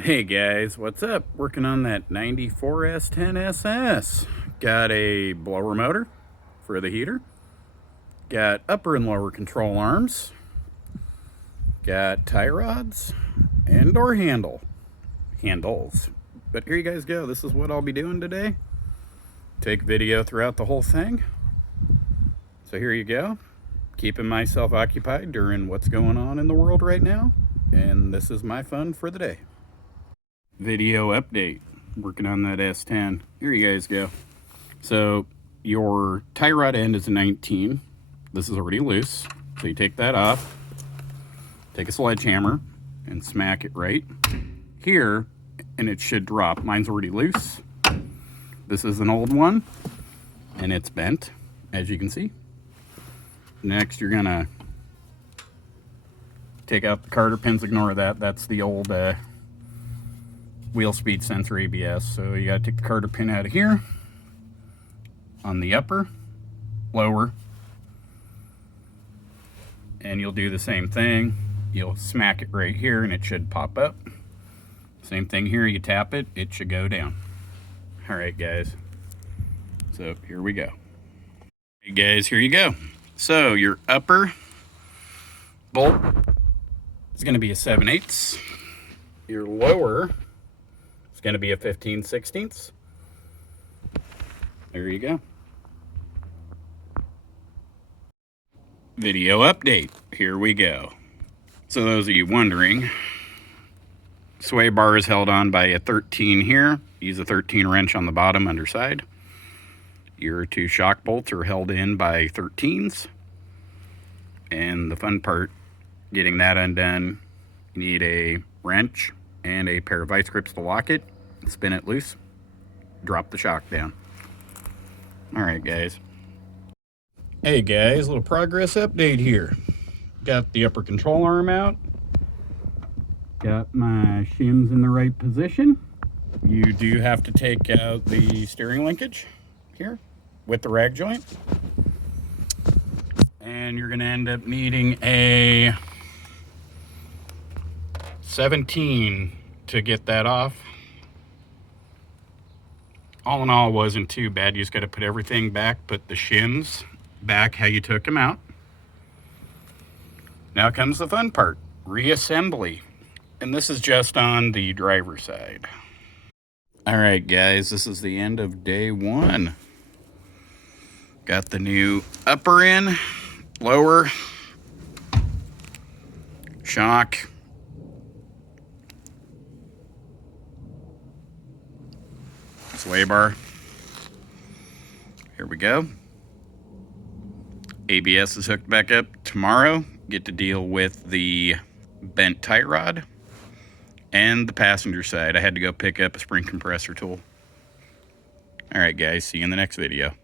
Hey guys, what's up? Working on that 94 S10 SS. Got a blower motor for the heater. Got upper and lower control arms. Got tie rods and door handles. But here you guys go. This is what I'll be doing today. Take video throughout the whole thing. So here you go. Keeping myself occupied during what's going on in the world right now. And this is my fun for the day. Video update. Working on that S10. Here you guys go. So your tie rod end is a 19. This is already loose. So you take that off, take a sledgehammer and smack it right here, and it should drop. Mine's already loose. This is an old one and it's bent, as you can see. Next, you're gonna take out the Carter pins. Ignore that. That's the old wheel speed sensor ABS. So you gotta take the Carter pin out of here on the upper, lower, and you'll do the same thing. You'll smack it right here and it should pop up. Same thing here, you tap it, it should go down. All right, guys. So here we go. Hey guys, here you go. So your upper bolt is gonna be a 7/8. Your lower is gonna be a 15/16. There you go. Video update. Here we go. So those of you wondering, sway bar is held on by a 13 here. Use a 13 wrench on the bottom underside. Your two shock bolts are held in by 13s. And the fun part, getting that undone, you need a wrench and a pair of vice grips to lock it, spin it loose, drop the shock down. All right, guys. Hey guys, a little progress update here. Got the upper control arm out. Got my shims in the right position. You do have to take out the steering linkage here with the rag joint. And you're gonna end up needing a 17 to get that off. All in all, wasn't too bad. You just gotta put everything back, put the shims back how you took them out. Now comes the fun part, reassembly. And this is just on the driver's side. All right, guys, this is the end of day one. Got the new upper in, lower, shock, sway bar. Here we go. ABS is hooked back up. Tomorrow, get to deal with the bent tie rod and the passenger side. I had to go pick up a spring compressor tool. All right, guys, see you in the next video.